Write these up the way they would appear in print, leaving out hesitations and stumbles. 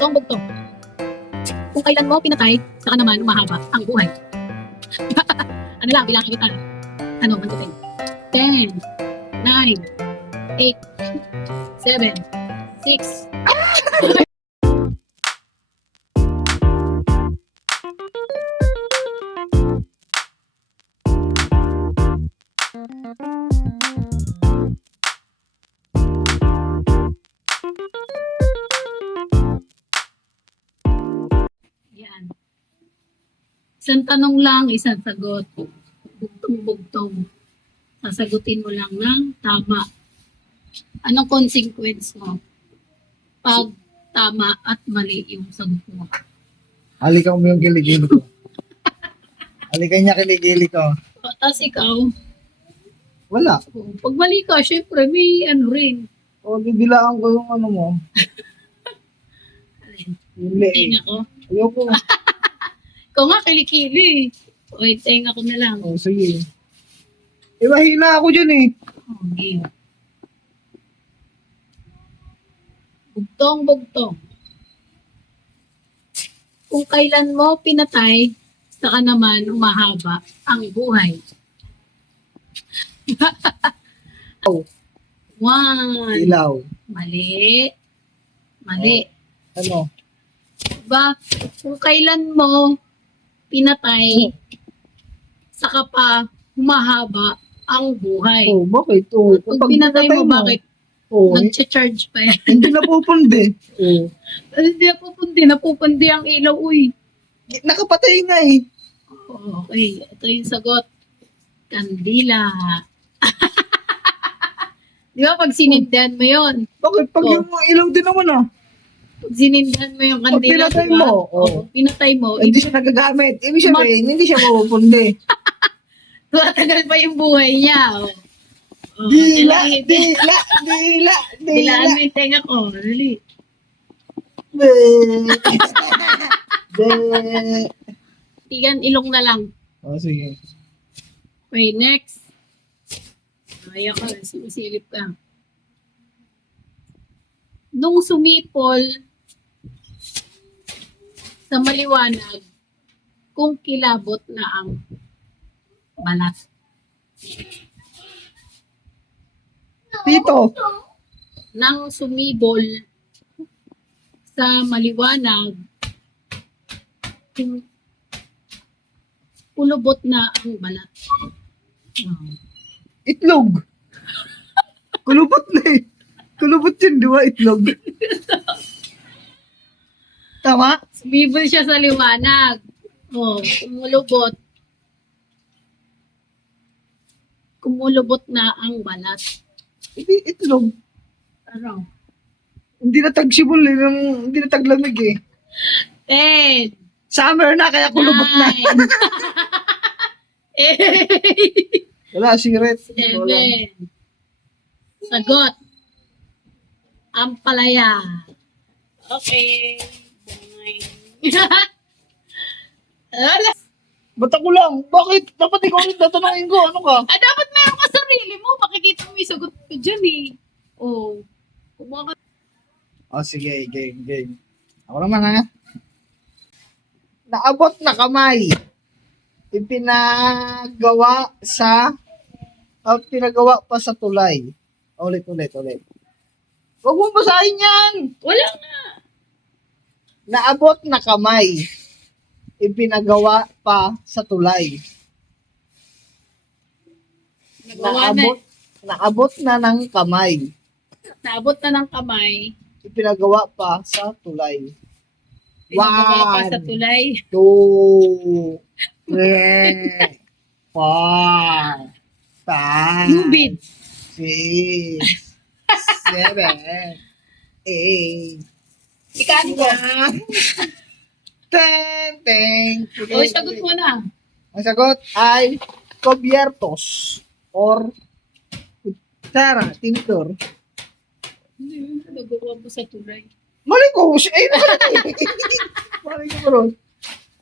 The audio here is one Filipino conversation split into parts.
Bugtong-bugtong. Kung kailan mo pinatay, saka naman umahaba ang buhay. Ano lang, bilangin kita. Ano, 1 to 10. 10, 9, 8, 7, 6. Yan. Isang tanong lang, isang sagot. Bugtong-bugtong. Sasagutin mo lang ng tama. Anong consequence mo pag tama at mali yung sagot mo? Halikan mo yung kiligili ko. Halikan niya kiligili ko. Tapos ikaw, Wala. pag mali ka, syempre may ano rin. O, bibilaan ko yung ano mo. Yung leeg. Tenga ko. Ayoko. Ikaw nga, kilikili. O, tenga ko na lang. O, sige. Mahina ako dyan eh. Okay. Bugtong-bugtong. Kung kailan mo pinatay, saka naman umahaba ang buhay. Oh, 1. ilaw. Mali. Mali. Ano? Diba? Kung kailan mo pinatay, saka pa humahaba ang buhay. Oh, bakit? Oh, Pag pinatay mo, bakit Oh, nag-charge pa yan? hindi napupundi. Oh. Hindi napupundi ang ilaw, uy. Nakapatay nga eh. Okay, ito yung sagot. Kandila. Di ba pag sinindihan mo yun? Bakit? Pag Oh. yung ilaw din naman ah. Pag sinindihan mo yung Pag kandila, pinatay diba? mo, oh. Pag pinatay mo, Hindi siya nagagamit. Ibig sabihin, hindi siya mapupundi. matagal pa yung buhay niya. Oh. Oh, Dila, dilahin- dila, dila, Dilaan dila. mo yung tenga ko. Dali. Tigan ilong na lang. Oh, sige. Okay, next. Ayaw ka, sumisilip ka. Nung sumipol sa maliwanag, kung kilabot na ang balat. Tito. Nang sumibol sa maliwanag, kung pulubot na ang balat. Oh. Itlog. Kulubot na eh. Kulubot yun, di ba? Itlog. Tama? Sumibol siya sa liwanag. Oh, kumulubot. Kumulubot na ang balat. Itlog. Ano? Hindi na tagsibol eh. Hindi na taglamig eh. 10, Summer na, kaya kulubot na. 9, 8, Wala, sigaret. 7. Sagot. Ampalaya. Okay. 9. Ala. Ba't ako lang? Bakit? Dapat ikaw rin tatanungin ko. Ano ka? Dapat meron ka sarili mo. Makikita mo yung sagot ko dyan eh. Oh. Kumuha ka. Oh, sige. Game. Ako naman ha. Naabot na kamay. Ipinagawa pa sa tulay. Ulit. Huwag mong basahin yan! Wala nga. Naabot na kamay. Ipinagawa pa sa tulay. Nagawa na. Naabot na ng kamay. Naabot na ng kamay. Ipinagawa pa sa tulay. Pinagawa pa 1, sa tulay. 2, 3, 4, 5, Lubid. 6, 7, 8, Ikaan ko. 10. O, sagot mo na. Ang sagot ay cubiertos or kutsara, tinidor. Hindi, nagawa mo sa tulay. Mali ko. Mali ko ron.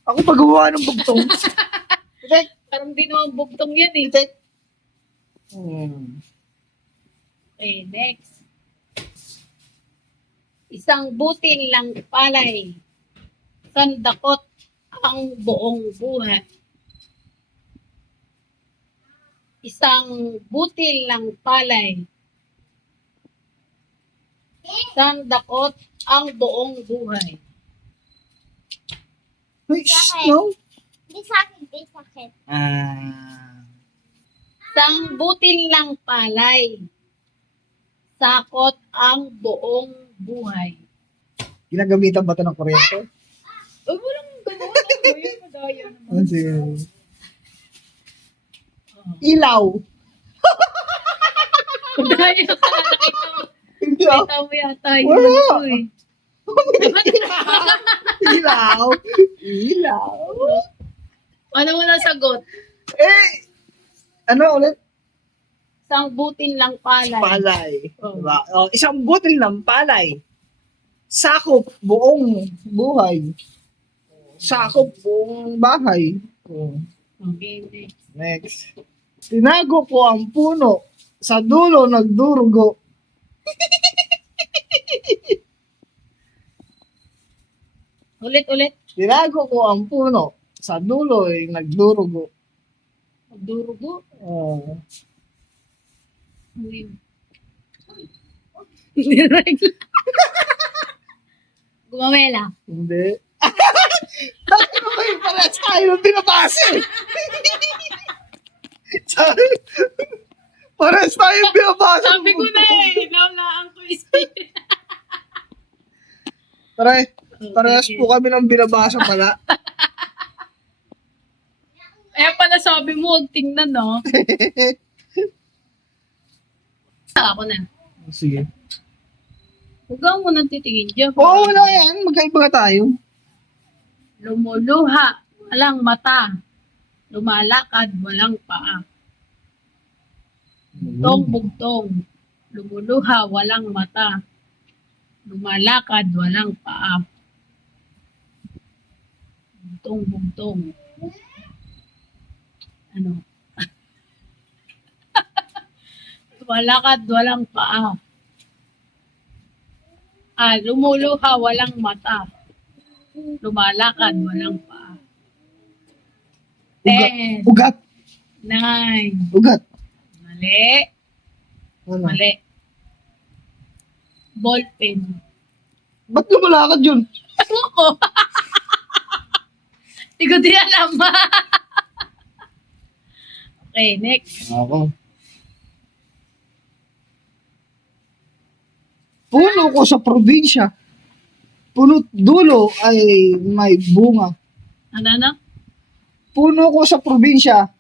Ako pagawa ng bugtong. Tek. Parang di naman bugtong yan eh. Tek. Okay, next. Isang butil lang palay. Sandakot ang buong buhay. Isang butil lang palay. Sandakot ang buong buhay. Uy, no? Di sakit. Isang butil lang palay. Sakot ang buong buhay. Ginagamitan ba ito ng kuryente? Oh, walang gano'n. Ano yun? Madaya naman. Sige. Ilaw. Madaya ka. Nakita mo. Hindi ah. Nakita mo yata yun. Wala. Ano eh. Ilaw. Ilaw. Ano mo nasagot? Ano ulit? Isang butil lang palay. Palay. Oh. Diba? Oh, isang butil ng palay. Sakop buong buhay. Sakop buong bahay. Oh. Okay, next. Next. Tinago ko ang puno. Sa dulo nagdurugo. Ulit. Tinago ko ang puno. Sa dulo ay nagdurugo. Magdurugo. Oh. Niregla. Gumamela. Hindi. Bakit naman yung parehas tayo ng binabasa eh? Sabi, parehas tayo yung binabasa. Sabi ko na eh. Naulaan ko isa. Parehas po kami ng binabasa pala. Kaya pala sabi mo, huwag tingnan, no? Ako na. Sige. Huwag ka mo nang titingin dyan. Oo, wala yan. Magkaiba nga tayo. Lumuluha, walang mata. Lumalakad, walang paa. Bugtong. Lumuluha, walang mata. Lumalakad, walang paa. Bugtong. Ano? Lumalakad, walang paa. Lumuluha, walang mata. Lumalakad, walang paa. 10, Ugat. 9, Ugat. mali. Ano? Mali. Ballpen. Ba't lumalakad yun? Ano ko? Hindi ko din alam. Okay, next. Ako. Puno ko sa probinsya. Punot dulo ay may bunga. Ano? Puno ko sa probinsya.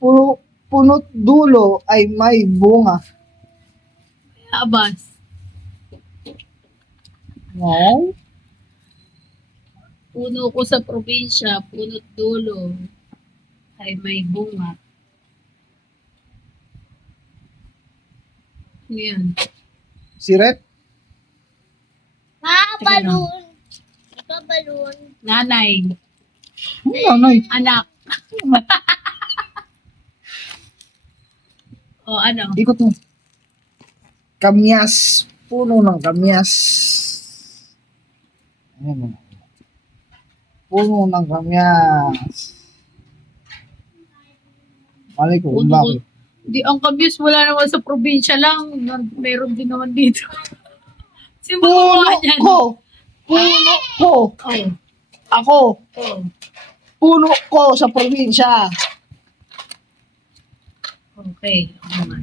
Punot dulo ay may bunga. Abas. No? Puno ko sa probinsya, punot dulo, ay may bunga. Ano yan? Siret? Balloon. Balloon. Nanay. Nanay. Anak. O ano? Ikot mo. Kamyas. Puno ng kamyas. Ayan. Puno ng kamyas. Mali ko kung bakit. Di, ang kamyas wala naman sa probinsya lang. Meron din naman dito. Sino gumawa Puno niyan? ko. Puno ko. Oh. Ako. Oh. Puno ko sa probinsya. Okay. Ako naman.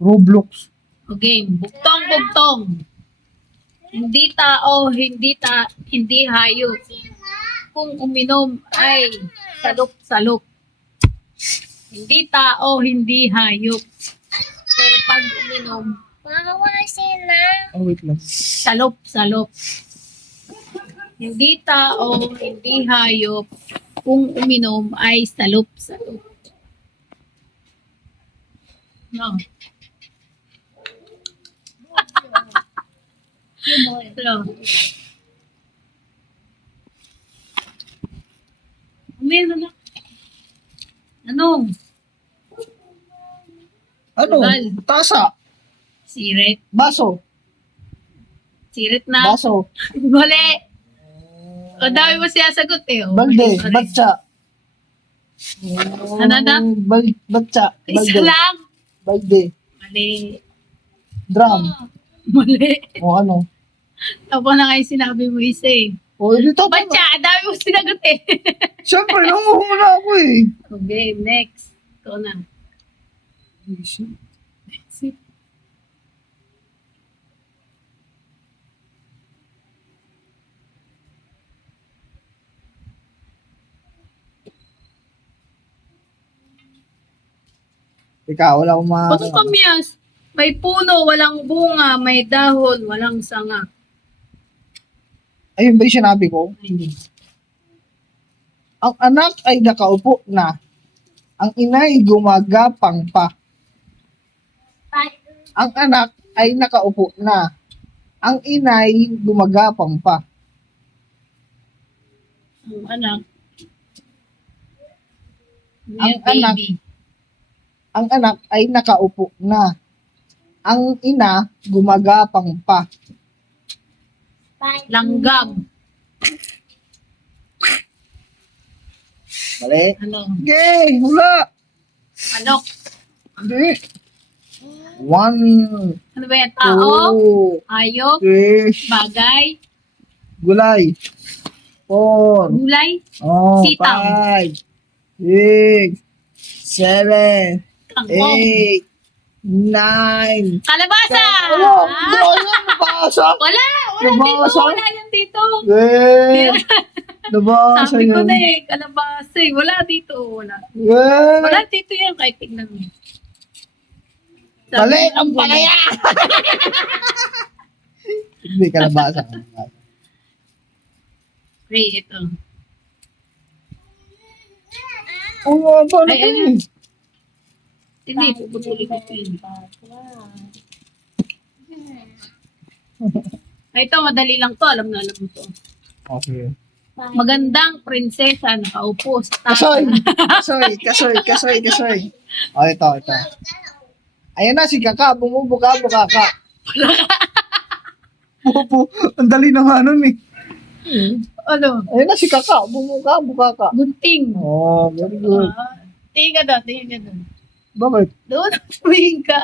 Roblox. Okay. Bugtong. Hindi tao, hindi hayop. Kung uminom ay salok. Hindi tao, hindi hayop. Pero pag uminom, Mawawala sila. Oh, wait lang. salop. Hindi tao, hindi hayop. Kung uminom ay salop. No. Hello. Meron na. Ano? Ano? Sugal. Tasa. Sirit. Baso. Sirit na. Baso. Mali. O, dami mo siya sagot eh. O, Balde. sorry. Batsa. Ano na? Batsa. Isa Balde. lang. Balde. Mali. Drum. Mali. O ano? Tapos na kayo sinabi mo isa eh. O, hindi to. Batya, dami mo sinagot eh. Siyempre, nanguhula ako eh. Okay, next. Ikaw na. Ikaw, wala akong mga... Pag kamyas, may puno, walang bunga, may dahon, walang sanga. Ayun ba yung sinabi ko? Hindi. Ang anak ay nakaupo na. Ang inay gumagapang pa. Ang anak ay nakaupo na. Ang inay gumagapang pa. Ang anak. Ang Yan, anak. baby. Ang anak ay nakaupo na. Ang ina gumagapang pa. Langgam. Mali. Ano? Okay, hula. Anok. Hindi. 1, Ano ba yan? Tao? 2, Hayop? 3, Bagay? gulay. 4, Gulay? oh, Sitaw. 5, 6, 7, Kangkong? 8, 9. Kalabasa! Ano? Ah, Ano? Nabasa? wala! Wala dito! Nabasa? Wala yan dito! Eh, nabasa Sabi ko yan. na eh, kalabasa eh. Wala dito. Wala. Eh, Wala dito yan kahit tignan mo. mali, Sabi ko, ang palaya! Hindi, kalabasa. Ray, ito. Oo, ano Ay, to ay, eh? Hindi, puputulin ko yun. Ay, ito, madali lang to. Alam na alam mo to. Okay. Magandang prinsesa nakaupo sa Kasoy! taas. Kasoy! Oh, ito. Ayan na, si Kaka. Bumubuka ka. Ang dali na nga nun eh. Ano? Ayan na si Kaka. Bumuka ka. Gunting. Oh, very good. Tingin ka doon. Bakit? Doon, tumingin ka.